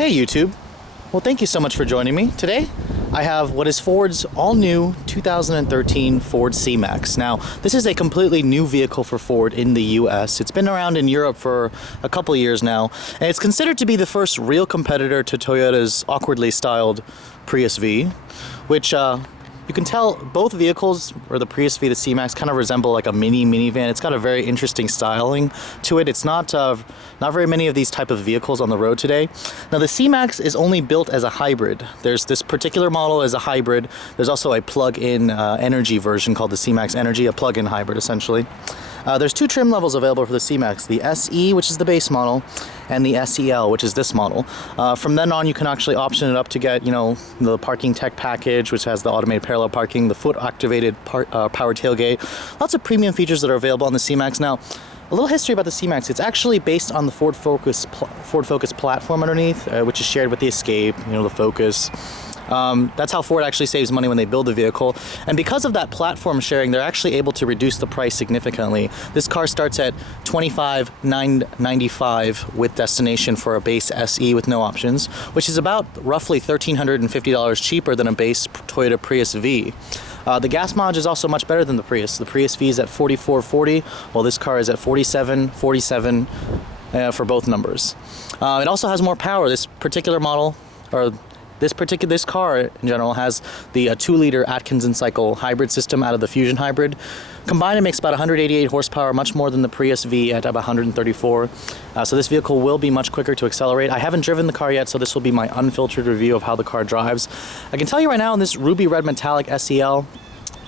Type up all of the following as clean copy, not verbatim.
Hey YouTube. Well, thank you so much for joining me. Today, I have what is Ford's all-new 2013 Ford C-Max. Now, this is a completely new vehicle for Ford in the US. It's been around in Europe for a couple years now, and it's considered to be the first real competitor to Toyota's awkwardly styled Prius V, which you can tell both vehicles, or the Prius V, the C-Max, kind of resemble like a minivan. It's got a very interesting styling to it. It's not very many of these type of vehicles on the road today. Now the C-Max is only built as a hybrid. There's this particular model as a hybrid. There's also a plug-in energy version called the C-Max Energy, a plug-in hybrid essentially. There's two trim levels available for the C-Max, the SE, which is the base model, and the SEL, which is this model. From then on, you can actually option it up to get, the parking tech package, which has the automated parallel parking, the foot-activated power tailgate. Lots of premium features that are available on the C-Max. Now, a little history about the C-Max. It's actually based on the Ford Focus platform underneath, which is shared with the Escape, the Focus. That's how Ford actually saves money when they build the vehicle. And because of that platform sharing, they're actually able to reduce the price significantly. This car starts at $25,995 with destination for a base SE with no options, which is about roughly $1,350 cheaper than a base Toyota Prius V. The gas mileage is also much better than the Prius. The Prius V is at 4440, while this car is at 4747 for both numbers. It also has more power. This particular model, or this car in general, has the 2-liter Atkinson cycle hybrid system out of the Fusion hybrid. Combined, it makes about 188 horsepower, much more than the Prius V at about 134. So this vehicle will be much quicker to accelerate. I haven't driven the car yet, so this will be my unfiltered review of how the car drives. I can tell you right now, in this ruby red metallic SEL,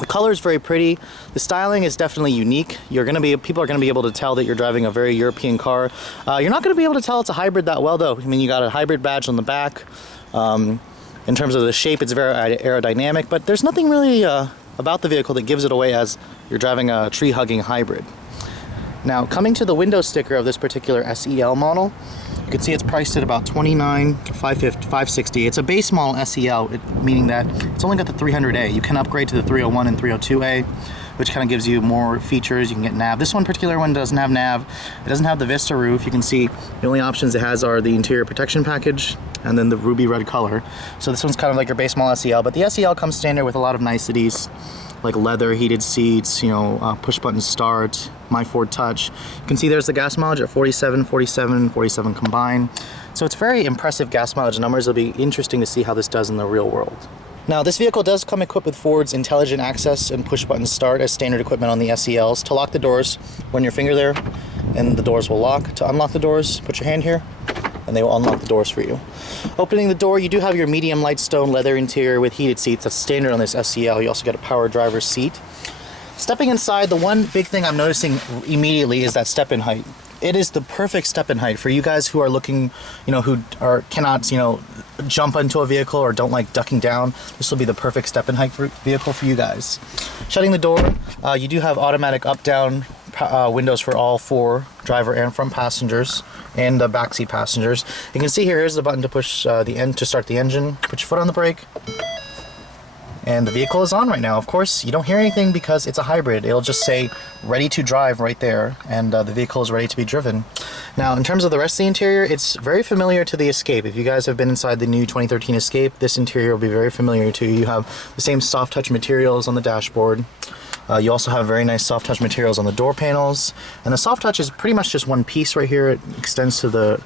the color is very pretty. The styling is definitely unique. People are gonna be able to tell that you're driving a very European car. You're not gonna be able to tell it's a hybrid that well, though. I mean, you got a hybrid badge on the back. In terms of the shape, it's very aerodynamic, but there's nothing really about the vehicle that gives it away as you're driving a tree-hugging hybrid. Now, coming to the window sticker of this particular SEL model, you can see it's priced at about $29,560. It's a base model SEL, meaning that it's only got the 300A. You can upgrade to the 301 and 302A, which kind of gives you more features. You can get nav. This particular one doesn't have nav. It doesn't have the Vista roof. You can see the only options it has are the interior protection package and then the ruby red color. So this one's kind of like your base model SEL, but the SEL comes standard with a lot of niceties like leather, heated seats, push button start, My Ford Touch. You can see there's the gas mileage at 47, 47, 47 combined. So it's very impressive gas mileage numbers. It'll be interesting to see how this does in the real world. Now, this vehicle does come equipped with Ford's intelligent access and push button start as standard equipment on the SELs. To lock the doors, run your finger there and the doors will lock. To unlock the doors, put your hand here and they will unlock the doors for you. Opening the door, you do have your medium light stone leather interior with heated seats. That's standard on this SEL. You also get a power driver's seat. Stepping inside, the one big thing I'm noticing immediately is that step-in height. It is the perfect step-in height for you guys who are looking, cannot, jump into a vehicle or don't like ducking down. This will be the perfect step-in height vehicle for you guys. Shutting the door, you do have automatic up-down windows for all 4 driver and front passengers and the backseat passengers. You can see here's the button to push to start the engine. Put your foot on the brake. And the vehicle is on right now. Of course, you don't hear anything because it's a hybrid. It'll just say ready to drive right there, and the vehicle is ready to be driven. Now, in terms of the rest of the interior, it's very familiar to the Escape. If you guys have been inside the new 2013 Escape, this interior will be very familiar to you. You have the same soft touch materials on the dashboard. You also have very nice soft touch materials on the door panels. And the soft touch is pretty much just one piece right here. It extends to the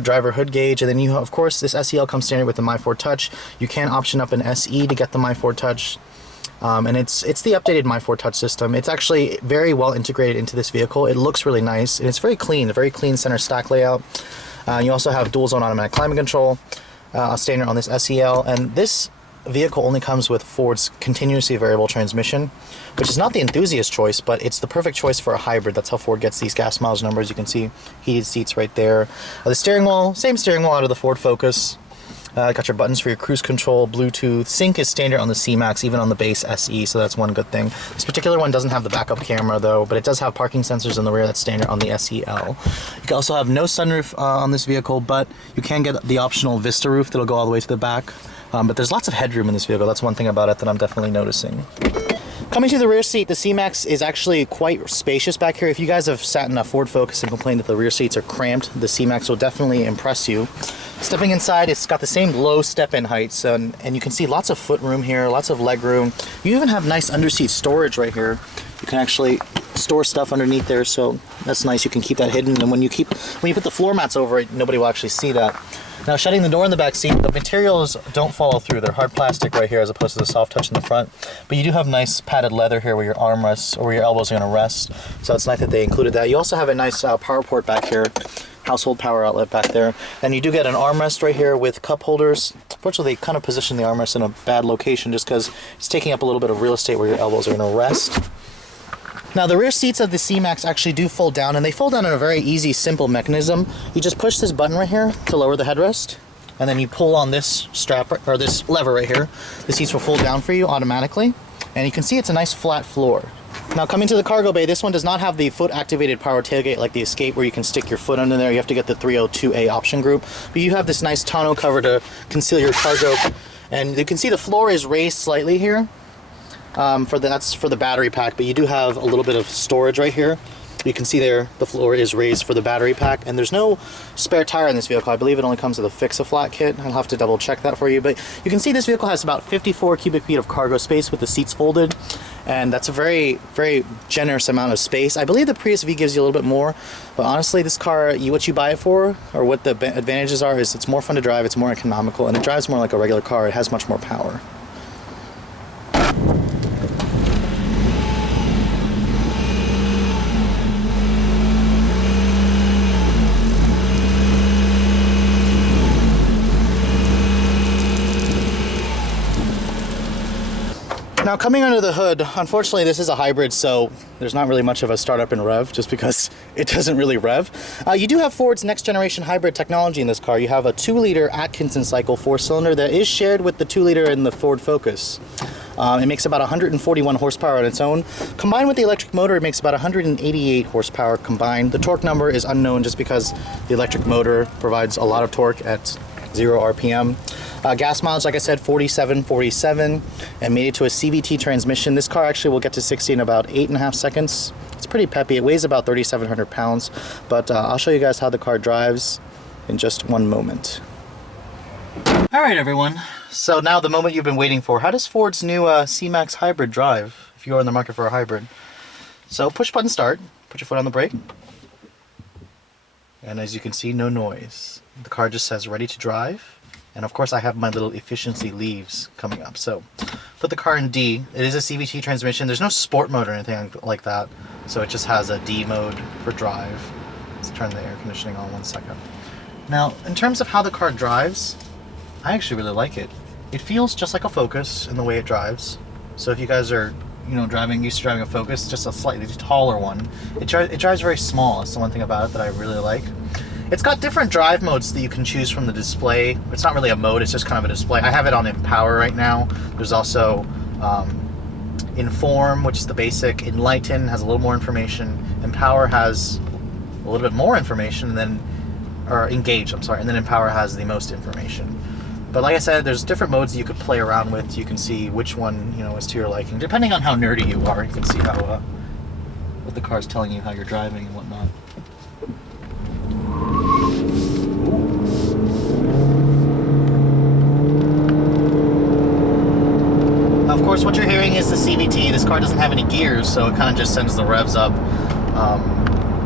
driver hood gauge, and then you, of course, this SEL comes standard with the My Ford Touch. You can option up an SE to get the My Ford Touch, and it's the updated My Ford Touch system. It's actually very well integrated into this vehicle. It looks really nice, and it's very clean, a very clean center stack layout. You also have dual zone automatic climate control, standard on this SEL, and this vehicle only comes with Ford's continuously variable transmission, which is not the enthusiast choice, but it's the perfect choice for a hybrid. That's how Ford gets these gas mileage numbers. You can see heated seats right there. The steering wheel, same steering wheel out of the Ford Focus. Got your buttons for your cruise control, Bluetooth. Sync is standard on the C-Max, even on the base SE, so that's one good thing. This particular one doesn't have the backup camera though, but it does have parking sensors in the rear. That's standard on the SEL. You can also have no sunroof on this vehicle, but you can get the optional Vista roof that'll go all the way to the back. But there's lots of headroom in this vehicle. That's one thing about it that I'm definitely noticing. Coming to the rear seat, the C-Max is actually quite spacious back here. If you guys have sat in a Ford Focus and complained that the rear seats are cramped, the C-Max will definitely impress you. Stepping inside, it's got the same low step-in heights, and you can see lots of foot room here, lots of leg room. You even have nice underseat storage right here. You can actually store stuff underneath there, so that's nice. You can keep that hidden, and when you put the floor mats over it, nobody will actually see that. Now, shutting the door in the back seat, the materials don't follow through. They're hard plastic right here as opposed to the soft touch in the front. But you do have nice padded leather here where your arm rests or where your elbows are going to rest. So it's nice that they included that. You also have a nice power port back here, household power outlet back there. And you do get an armrest right here with cup holders. Unfortunately, they kind of position the armrest in a bad location just because it's taking up a little bit of real estate where your elbows are going to rest. Now, the rear seats of the C-Max actually do fold down, and they fold down in a very easy, simple mechanism. You just push this button right here to lower the headrest, and then you pull on this strap, or this lever right here. The seats will fold down for you automatically, and you can see it's a nice flat floor. Now, coming to the cargo bay, this one does not have the foot-activated power tailgate like the Escape, where you can stick your foot under there. You have to get the 302A option group, but you have this nice tonneau cover to conceal your cargo, and you can see the floor is raised slightly here. That's for the battery pack, but you do have a little bit of storage right here. You can see there the floor is raised for the battery pack, and there's no spare tire in this vehicle. I believe it only comes with a fix-a-flat kit. I'll have to double check that for you, but you can see this vehicle has about 54 cubic feet of cargo space with the seats folded, and that's a very, very generous amount of space. I believe the Prius V gives you a little bit more, but honestly, this car, what you buy it for, or what the advantages are, is it's more fun to drive, it's more economical, and it drives more like a regular car. It has much more power. Now, coming under the hood, unfortunately this is a hybrid, so there's not really much of a startup and rev just because it doesn't really rev. You do have Ford's next generation hybrid technology in this car. You have a 2-liter Atkinson cycle 4-cylinder that is shared with the 2-liter in the Ford Focus. It makes about 141 horsepower on its own. Combined with the electric motor, it makes about 188 horsepower combined. The torque number is unknown just because the electric motor provides a lot of torque at 0 RPM. Gas mileage, like I said, 47, and made it to a CVT transmission. This car actually will get to 60 in about 8.5 seconds. It's pretty peppy. It weighs about 3,700 pounds, but I'll show you guys how the car drives in just one moment. All right, everyone. So now the moment you've been waiting for. How does Ford's new C-Max hybrid drive if you're in the market for a hybrid? So push button start, put your foot on the brake, and as you can see, no noise. The car just says ready to drive. And of course I have my little efficiency leaves coming up. So put the car in D. It is a CVT transmission. There's no sport mode or anything like that. So it just has a D mode for drive. Let's turn the air conditioning on 1 second. Now, in terms of how the car drives, I actually really like it. It feels just like a Focus in the way it drives. So if you guys are, used to driving a Focus, just a slightly taller one, it drives very small. That's the one thing about it that I really like. It's got different drive modes that you can choose from the display. It's not really a mode, it's just kind of a display. I have it on Empower right now. There's also Inform, which is the basic. Enlighten has a little more information. Empower has a little bit more information, or Engage, I'm sorry, and then Empower has the most information. But like I said, there's different modes that you could play around with. You can see which one, is to your liking. Depending on how nerdy you are, you can see how what the car's telling you how you're driving and whatnot. Of course, what you're hearing is the CVT. This car doesn't have any gears, so it kind of just sends the revs up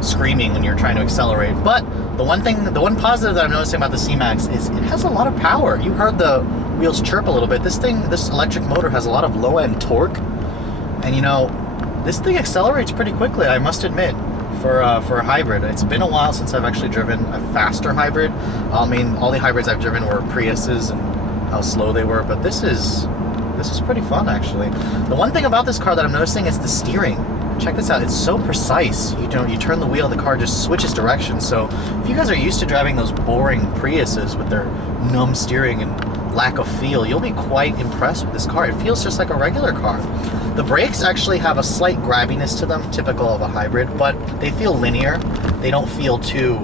screaming when you're trying to accelerate. But the one positive that I'm noticing about the C-Max is it has a lot of power. You heard the wheels chirp a little bit. This electric motor has a lot of low-end torque, and this thing accelerates pretty quickly, I must admit, for a hybrid. It's been a while since I've actually driven a faster hybrid. I mean, all the hybrids I've driven were Priuses and how slow they were, but this is pretty fun, actually. The one thing about this car that I'm noticing is the steering. Check this out, it's so precise. You turn the wheel, the car just switches directions. So if you guys are used to driving those boring Priuses with their numb steering and lack of feel, you'll be quite impressed with this car. It feels just like a regular car. The brakes actually have a slight grabbiness to them, typical of a hybrid, but they feel linear. They don't feel too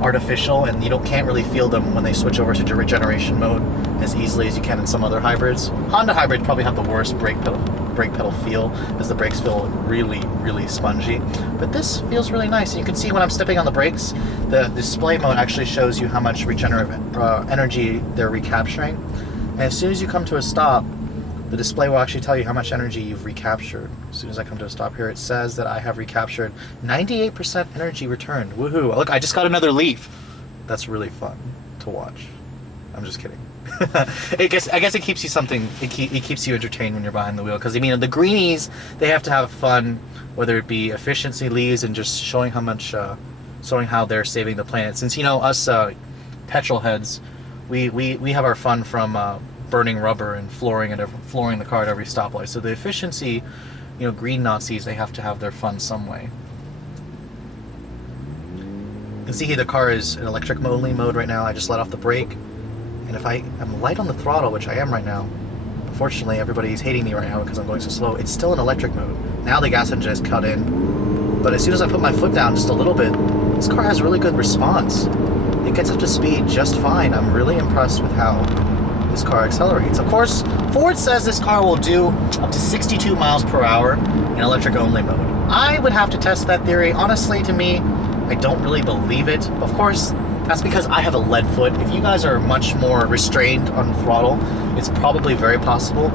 artificial, and you can't really feel them when they switch over to regeneration mode as easily as you can in some other hybrids. Honda hybrids probably have the worst brake pedal feel, as the brakes feel really, really spongy. But this feels really nice. And you can see when I'm stepping on the brakes, the display mode actually shows you how much regenerative energy they're recapturing. And as soon as you come to a stop, the display will actually tell you how much energy you've recaptured. As soon as I come to a stop here, it says that I have recaptured 98% energy returned. Woohoo! Look, I just got another leaf. That's really fun to watch. I'm just kidding. I guess it keeps you it keeps you entertained when you're behind the wheel, because I mean the greenies, they have to have fun, whether it be efficiency leads and just showing how they're saving the planet. Since us petrol heads, we have our fun from burning rubber and flooring the car at every stoplight. So the efficiency, green Nazis, they have to have their fun some way. You can see here the car is in electric only mode right now. I just let off the brake. And if I'm light on the throttle, which I am right now, unfortunately everybody's hating me right now because I'm going so slow, it's still in electric mode. Now the gas engine is cut in, but as soon as I put my foot down just a little bit, this car has really good response. It gets up to speed just fine. I'm really impressed with how this car accelerates. Of course, Ford says this car will do up to 62 miles per hour in electric only mode. I would have to test that theory. Honestly, to me, I don't really believe it. Of course, that's because I have a lead foot. If you guys are much more restrained on throttle, it's probably very possible.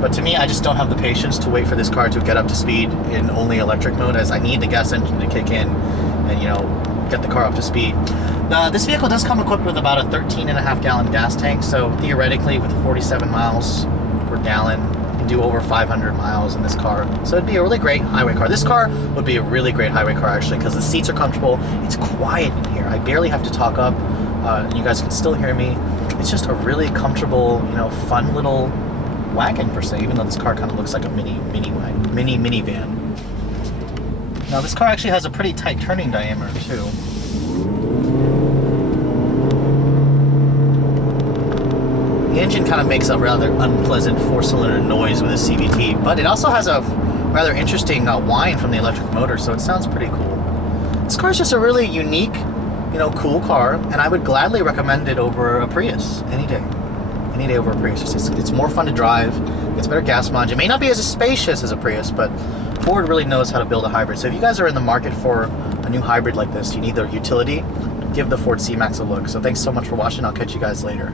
But to me, I just don't have the patience to wait for this car to get up to speed in only electric mode, as I need the gas engine to kick in and, get the car up to speed. This vehicle does come equipped with about a 13.5 gallon gas tank, so theoretically with 47 miles per gallon, you can do over 500 miles in this car. So it'd be a really great highway car. This car would be a really great highway car, actually, because the seats are comfortable. It's quiet in here. I barely have to talk up, and you guys can still hear me. It's just a really comfortable, fun little wagon per se, even though this car kind of looks like a minivan. Now this car actually has a pretty tight turning diameter too. The engine kind of makes a rather unpleasant 4-cylinder noise with a CVT, but it also has a rather interesting whine from the electric motor, so it sounds pretty cool. This car is just a really unique, cool car, and I would gladly recommend it over a Prius any day. Any day over a Prius. It's more fun to drive, it's better gas mileage. It may not be as spacious as a Prius, but Ford really knows how to build a hybrid. So if you guys are in the market for a new hybrid like this, you need the utility, give the Ford C-Max a look. So thanks so much for watching. I'll catch you guys later.